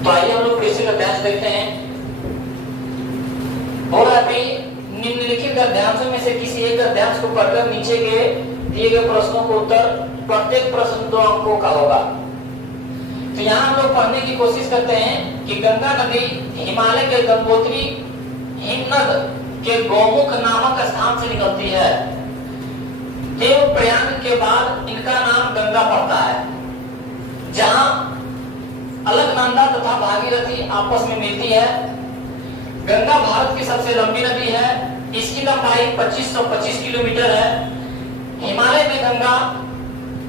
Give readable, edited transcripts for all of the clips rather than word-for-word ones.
तो आइए हम लोग कृषि का अध्याय देखते हैं। और अभी निम्नलिखित अध्यायों में से किसी एक अध्याय को पढ़कर नीचे के दिए गए प्रश्नों को उत्तर प्रत्येक प्रश्न 2 अंकों का होगा। तो यहाँ हम लोग पढ़ने की कोशिश करते हैं कि गंगा नदी हिमालय के गंगोत्री हिमनद के गौमुख नामक स्थान से निकलती है। देव प्रयाग के बाद इनका नाम गंगा पड़ता है, जहां अलकनंदा तथा भागीरथी आपस में मिलती है। गंगा भारत की सबसे लंबी नदी है। इसकी लंबाई 2525 किलोमीटर है। हिमालय में गंगा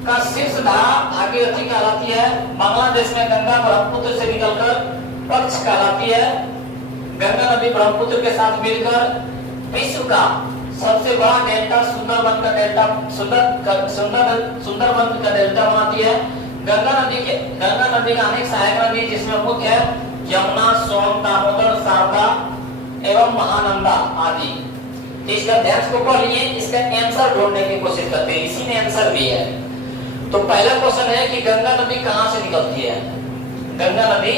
का शीर्ष धारा भागीरथी कहलाती है। बांग्लादेश में गंगा ब्रह्मपुत्र से निकलकर पक्ष कहलाती है। गंगा नदी ब्रह्मपुत्र के साथ मिलकर विश्व का सबसे बड़ा डेल्टा सुंदरबन का डेल्टा सुंदरबन का डेल्टा बनाती है। गंगा नदी का अनेक सहायक नदी जिसमें मुख्य है यमुना, सोन, दामोदर, शारदा एवं महानंदा आदि। इसका अध्याय को पढ़ लिए, इसका आंसर ढूंढने की कोशिश करते हैं। इसी में आंसर भी है। तो पहला क्वेश्चन है कि गंगा नदी कहां से निकलती है। गंगा नदी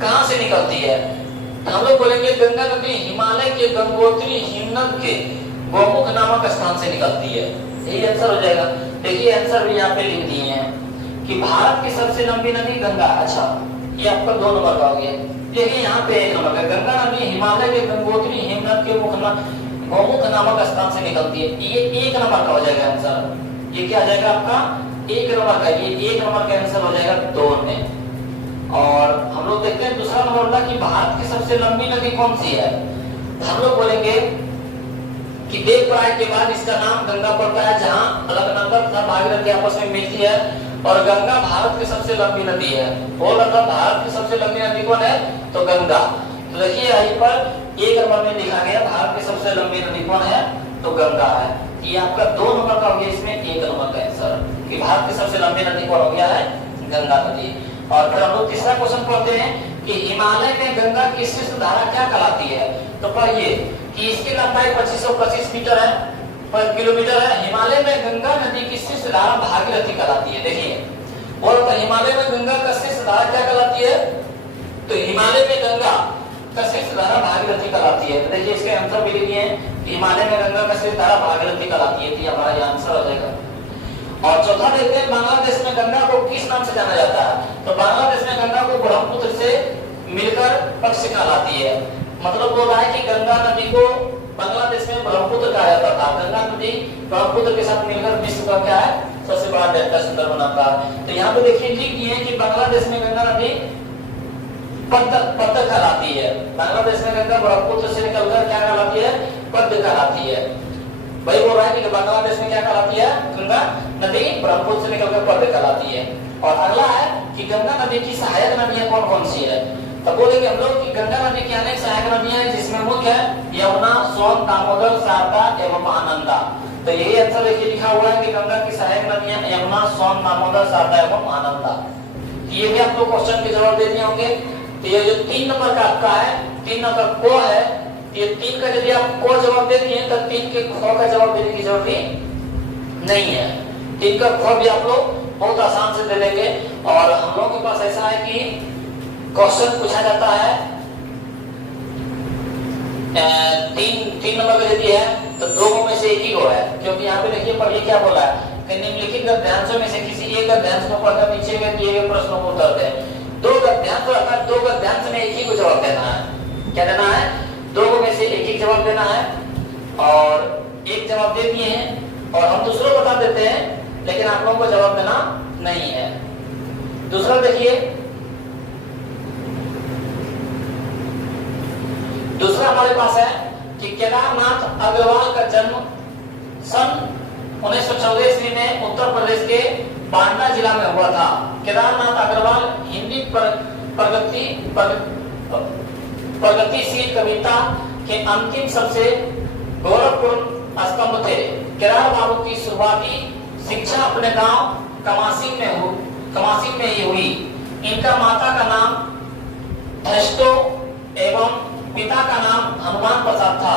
कहां से निकलती है? हम लोग बोलेंगे गंगा नदी हिमालय के गंगोत्री हिमनद के गौमुख नामक स्थान से निकलती है। यही आंसर हो जाएगा। देखिए आंसर भी यहाँ पे लिख दिए हैं कि भारत की सबसे लंबी नदी गंगा। अच्छा, ये आपका 2 नंबर का हो गया। देखिए यहाँ पे 1 नंबर का, गंगा नदी हिमालय के गंगोत्री हिमनद के गौमुख नामक स्थान से निकलती है। ये 1 नंबर का हो जाएगा आंसर। ये क्या आ जाएगा आपका 1 नंबर का। ये 1 नंबर का आंसर हो जाएगा 2 में। और हम लोग देखते हैं दूसरा नंबर होता कि भारत की सबसे लंबी नदी कौन सी है। हम लोग बोलेंगे कि देवप्रयाग के बाद इसका नाम गंगा पड़ता है, जहां अलकनंदा तथा भागीरथी आपस में मिलती है। और गंगा भारत की सबसे लंबी नदी है। बोल रहा था भारत की सबसे लंबी नदी कौन है, तो गंगा। तो देखिए यहीं पर 1 नंबर में लिखा गया भारत की सबसे लंबी नदी कौन है, तो गंगा है। ये आपका 2 नंबर का हो गया, इसमें 1 नंबर का आंसर कि भारत की सबसे लंबी नदी कौन हो गया है, गंगा नदी। और फिर हम लोग तीसरा क्वेश्चन पढ़ते हैं कि हिमालय में गंगा की शीर्ष धारा क्या कहलाती है। तो पढ़िए कि इसकी लंबाई 2525 मीटर है पर किलोमीटर है। हिमालय में गंगा नदी की शीर्ष धारा भागीरथी कहलाती है। देखिए और हिमालय में गंगा का शीर्ष धारा क्या कहलाती है, तो हिमालय में गंगा का शीर्ष धारा भागीरथी कहलाती है। तो देखिए इसके आंसर भी लिखिए कि हिमालय में गंगा का शीर्ष धारा भागीरथी कहलाती है। तो हमारा ये आंसर हो जाएगा। और चौथा देखते हैं बांग्लादेश में गंगा को किस नाम से जाना जाता है। तो बांग्लादेश में गंगा को ब्रह्मपुत्र से मिलकर पक्ष कहलाती है। मतलब बोल रहा है कि गंगा नदी को बांग्लादेश में ब्रह्मपुत्र कहा जाता था। गंगा नदी ब्रह्मपुत्र के साथ मिलकर विश्व का क्या है, सबसे बड़ा डेल्टा सुंदर बनाता है। तो यहाँ पे देखिए ठीक ये है कि बांग्लादेश में गंगा नदी पद्म कहलाती है। बांग्लादेश में गंगा ब्रह्मपुत्र से निकलकर क्या कहलाती है, पद्म कहलाती है। वही बोल रहा है कि बांग्लादेश में क्या कहलाती है, गंगा नदी ब्रह्मपुत्र से निकलकर पद्म कहलाती है। और अगला है कि गंगा नदी की सहायक नदियां कौन कौन सी है। तो बोलेंगे हम लोग कि गंगा नदी की अनेक सहायक नदियां हैं, जिसमें मुख्य है यमुना, सोन, दामोदर, शारदा एवं महानंदा। तो यही आंसर देखिए लिखा हुआ है कि गंगा की सहायक नदियां यमुना, सोन, दामोदर, शारदा एवं महानंदा। ये भी आप लोग क्वेश्चन के जवाब देते होंगे। तो ये जो 3 नंबर का आपका है, 3 नंबर को है, ये 3 का यदि आप को जवाब देते हैं तो 3 के ख का जवाब देने की जरूरत नहीं है। 3 का ख भी आप लोग बहुत आसान से दे देंगे। और हम लोगों के पास ऐसा है कि क्वेश्चन पूछा जाता है 3 नंबर का यदि है तो 2 में से 1 ही को है। क्योंकि यहाँ पे देखिए पढ़िए क्या बोला है कि निम्नलिखित गद्यांशों में से किसी एक गद्यांश को पढ़कर नीचे के दिए गए प्रश्नों को उत्तर दें। 2 गद्यांश रहता है, 2 गद्यांश में 1 ही को जवाब देना है। क्या देना है, 2 में से 1 ही जवाब देना है। और 1 जवाब दे दिए हैं और हम दूसरों को बता देते हैं, लेकिन आप लोगों को जवाब देना नहीं है। दूसरा देखिए, दूसरा हमारे पास है कि केदारनाथ अग्रवाल का जन्म सन 1914 ईस्वी में उत्तर प्रदेश के बांदा जिला में हुआ था। केदारनाथ अग्रवाल हिंदी प्रगतिशील कविता के अंतिम सबसे गौरवपूर्ण स्तंभ थे। केदार बाबू की शुरुआती शिक्षा अपने गांव कमासी में ही हुई। इनका माता का नाम धृष्टो एवं पिता का नाम हनुमान प्रसाद था।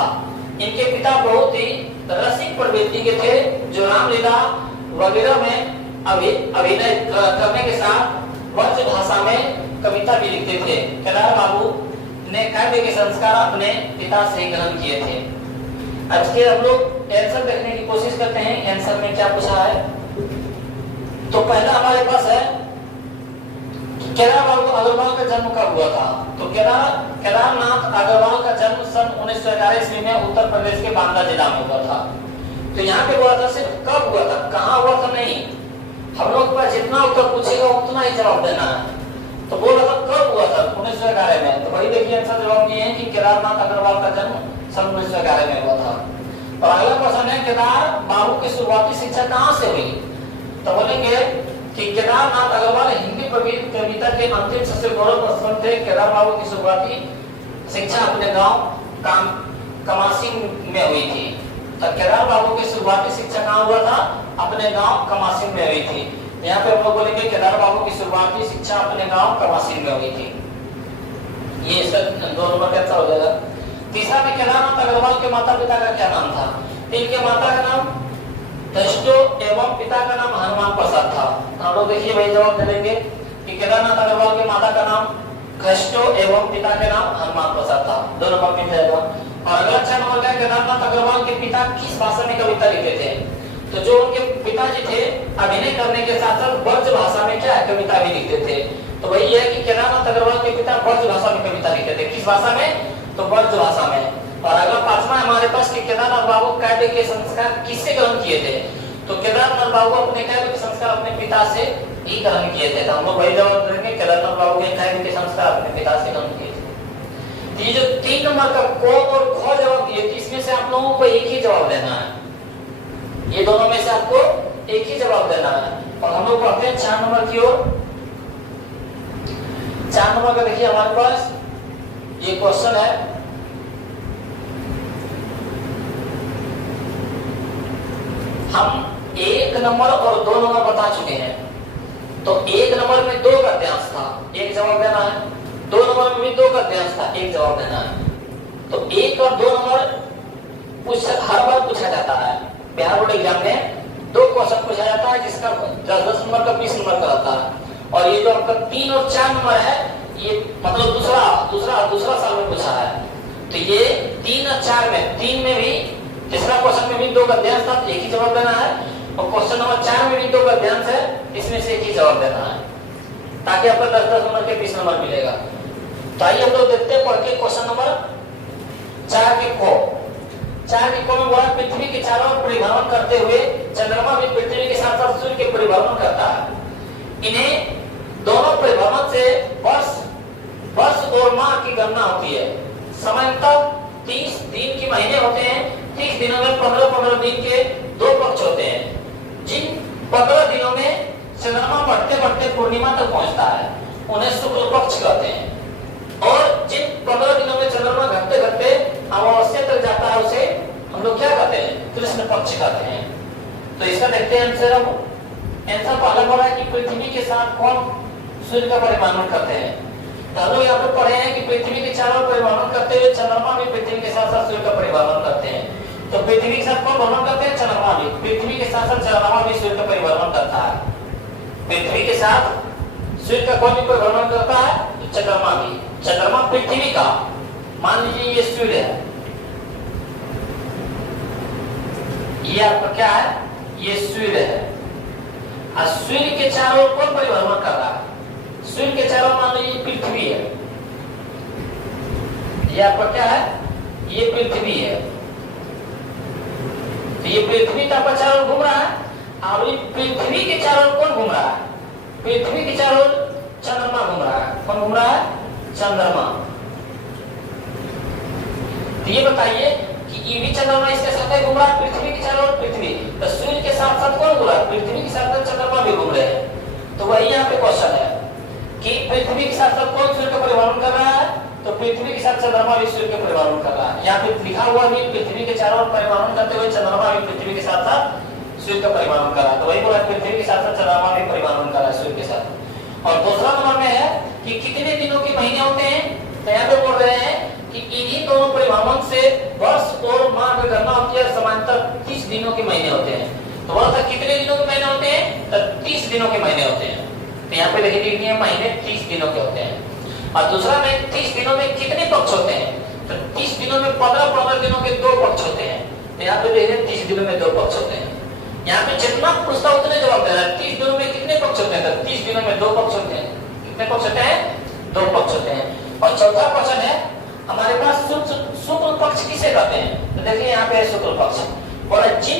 इनके पिता बहुत ही रसिक प्रवृत्ति के थे, जो रामलीला वगैरह में अभिनय करने के साथ ब्रज भाषा में कविता भी लिखते थे। केदार बाबू ने काव्य के संस्कार अपने पिता से ग्रहण किए थे। आज के हम लोग आंसर देखने की कोशिश करते हैं, आंसर में क्या पूछा है। तो पहला हमारे पास है केदार बाबू अग्रवाल का जन्म कब हुआ था। तो केदारनाथ अग्रवाल का जन्म सन 1911 ईस्वी में उत्तर प्रदेश के बांदा जिला में हुआ था। तो यहाँ पे हुआ था, सिर्फ कब हुआ था, कहाँ हुआ था नहीं। हम लोग पर जितना उत्तर पूछेगा उतना ही जवाब देना है। तो बोला था कब हुआ था, 1911 में। तो वही देखिए आंसर जवाब दिए हैं कि केदारनाथ अग्रवाल का जन्म सन 1911 में हुआ था। और अगला प्रश्न है केदार बाबू की शुरुआती शिक्षा कहाँ से हुई। तो बोलेंगे कि केदारनाथ अग्रवाल हिंदी कविता के अंतिम सबसे गौरव थे। केदार बाबू की शुरुआती शिक्षा अपने गांव कमासी में हुई थी। तो केदार बाबू की शुरुआती शिक्षा कहाँ हुआ था, अपने गांव कमासी में हुई थी। यहाँ पे हम लोग बोलेंगे केदार बाबू की शुरुआती शिक्षा अपने गांव कमासी में हुई थी। ये इसका 2 नंबर कैसा हो जाएगा। तीसरा में केदारनाथ अग्रवाल के माता पिता का क्या नाम था। इनके माता का नाम कष्टो एवं पिता का नाम हनुमान प्रसाद था। हम लोग देखिए वही जवाब दे देंगे कि केदारनाथ अग्रवाल के माता का नाम कष्टो एवं पिता के नाम हनुमान प्रसाद था। 2 नंबर मिल जाएगा। और अगला 6 नंबर का केदारनाथ अग्रवाल के पिता किस भाषा में कविता लिखते थे। तो जो उनके पिताजी थे अभिनय करने के साथ साथ ब्रज भाषा में क्या कविता भी लिखते थे। तो वही है कि केदारनाथ अग्रवाल के पिता ब्रज भाषा में कविता लिखते थे। किस भाषा में, तो ब्रज भाषा में। और अगला 5वां हमारे पास कि केदारनाथ बाबू काव्य के संस्कार किससे ग्रहण किए थे। तो केदारनाथ बाबू अपने काव्य के संस्कार अपने पिता से ही ग्रहण किए थे। तो हम लोग वही जवाब देंगे केदारनाथ बाबू के काव्य के संस्कार अपने पिता से ग्रहण किए थे। ये जो 3 नंबर का को और ख जवाब दिए, इसमें से आप लोगों को एक ही जवाब देना है। ये दोनों में से आपको एक ही जवाब देना है। और हम लोग पढ़ते हैं 4 नंबर की ओर। 4 नंबर का देखिए हमारे पास ये क्वेश्चन है। हम 1 नंबर और 2 नंबर बता चुके हैं। तो 1 नंबर में 2 का अध्यांश था, 1 जवाब देना है। 2 नंबर में भी 2 का अध्यांश था, 1 जवाब देना है। तो 1 और 2 नंबर हर बार पूछा जाता है। बिहार बोर्ड एग्जाम में 2 क्वेश्चन पूछा जाता है जिसका 10-10 नंबर का 20 नंबर का आता है। और ये जो आपका 3 और 4 नंबर है ये मतलब दूसरा साल में पूछा है। तो ये 3 और 4 में 3 में भी तीसरा क्वेश्चन में भी 2 का अध्यांश था, एक ही जवाब देना है। और क्वेश्चन नंबर 4 में भी 2 का अध्यांश है, इसमें से एक ही जवाब देना है ताकि आपको 10-10 नंबर के 20 नंबर मिलेगा। तो आइए हम लोग देखते हैं पढ़ के क्वेश्चन नंबर 4 के को। 4 के को में बोला पृथ्वी के चारों ओर परिभ्रमण करते हुए चंद्रमा भी पृथ्वी के साथ साथ सूर्य के परिभ्रमण करता है। इन्हें दोनों परिभ्रमण से वर्ष और माह की गणना होती है। सामान्यतः 30 दिन के महीने होते हैं। 30 दिनों में 15-15 दिन के 2 पक्ष होते हैं। जिन 15 दिनों में चंद्रमा बढ़ते बढ़ते पूर्णिमा तक पहुंचता है उन्हें शुक्ल पक्ष कहते हैं। और जिन 15 दिनों में चंद्रमा घटते घटते अमावस्या तक जाता है उसे हम लोग क्या कहते हैं, कृष्ण पक्ष कहते हैं। तो इसका देखते हैं आंसर। आंसर पहला बोला है कि पृथ्वी के साथ कौन सूर्य का परिभ्रमण करते हैं। तो हम लोग यहाँ पे पढ़े हैं कि पृथ्वी के चारों ओर परिभ्रमण करते हुए चंद्रमा भी पृथ्वी के साथ साथ सूर्य का परिभ्रमण करते हैं। तो पृथ्वी के साथ कौन भ्रमण करते हैं, चंद्रमा भी। पृथ्वी के साथ साथ चंद्रमा भी सूर्य का परिभ्रमण करता है। पृथ्वी के साथ सूर्य का कौन भी परिभ्रमण करता है, तो चंद्रमा भी। चंद्रमा पृथ्वी का, मान लीजिए ये सूर्य है, ये आपका क्या है, ये सूर्य है। और सूर्य के चारों ओर कौन परिभ्रमण कर रहा है, सूर्य के चारों मान लीजिए पृथ्वी है। ये आपका क्या है, ये पृथ्वी है। तो ये पृथ्वी का चारों घूम रहा है। और ये पृथ्वी के चारों कौन घूम रहा है, पृथ्वी के चारों चंद्रमा घूम रहा है। कौन घूम रहा है, चंद्रमा। तो ये बताइए कि ये भी चंद्रमा इसके साथ घूम रहा है, पृथ्वी के चारों पृथ्वी। तो सूर्य के साथ साथ कौन घूम रहा है, पृथ्वी के साथ साथ चंद्रमा भी घूम रहे हैं। तो वही यहाँ पे क्वेश्चन है कि पृथ्वी के साथ साथ कौन सूर्य का परिभ्रमण कर रहा है, तो पृथ्वी के साथ चंद्रमा भी सूर्य का परिभ्रमण कर रहा है। यहाँ पे लिखा हुआ भी पृथ्वी के चारों ओर परिभ्रमण करते हुए चंद्रमा भी पृथ्वी के साथ साथ सूर्य का परिभ्रमण कर रहा है। तो वही बोला पृथ्वी के साथ साथ चंद्रमा भी परिभ्रमण कर रहा है सूर्य के साथ। और दूसरा नंबर में है कि कितने दिनों के महीने होते हैं। तो यहाँ पे बोल रहे हैं कि इन्हीं दोनों परिभ्रमण से वर्ष और माह की गणना होती है। सामान्यतः 30 दिनों के महीने होते हैं। तो बोला था कितने दिनों के महीने होते हैं, तो 30 दिनों के महीने होते हैं। तो यहाँ पे देखिए कि ये महीने 30 दिनों के होते हैं। और दूसरा में 30 दिनों में कितने पक्ष होते हैं? तो 30 दिनों में 15 दिनों के 2 पक्ष होते हैं। तो यहाँ पे देखिए 30 दिनों में 2 पक्ष होते हैं। यहाँ पे जितना पूछता उतने जवाब दे रहा है। 30 दिनों में कितने पक्ष होते हैं? तो 30 दिनों में 2 पक्ष होते हैं। कितने पक्ष होते हैं? 2 पक्ष होते हैं। और चौथा क्वेश्चन है हमारे पास शुक्ल पक्ष किसे कहते हैं? तो देखिए यहाँ पे शुक्ल पक्ष और जिन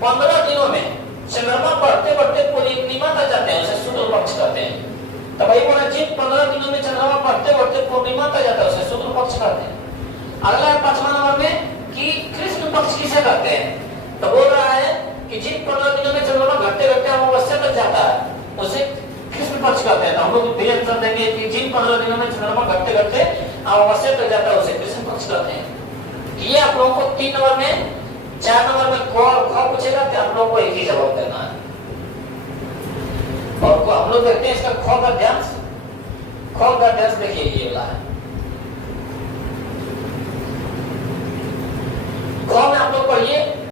15 दिनों में चंद्रमा बढ़ते बढ़ते पूर्णिमा तक जाते हैं उसे शुक्ल पक्ष कहते हैं। तो भाई बोला जिन 15 दिनों में चंद्रमा बढ़ते बढ़ते पूर्णिमा तक जाता है उसे शुक्ल पक्ष कहते हैं। अगला 5वां नंबर में कि कृष्ण पक्ष किसे कहते हैं? तो बोल रहा है कि जिन 15 दिनों में चंद्रमा घटते घटते अमावस्या तक जाता है उसे कृष्ण पक्ष कहते हैं। तो हम लोग भी आंसर देंगे कि जिन 15 दिनों में चंद्रमा घटते घटते अमावस्या तक जाता है उसे कृष्ण पक्ष कहते हैं। ये आप लोगों को 3 नंबर में 4 नंबर में क और ख पूछेगा तो आप लोगों को एक ही जवाब देना है। और हम लोग देखते हैं इसका ख का ध्यान देखिए ये वाला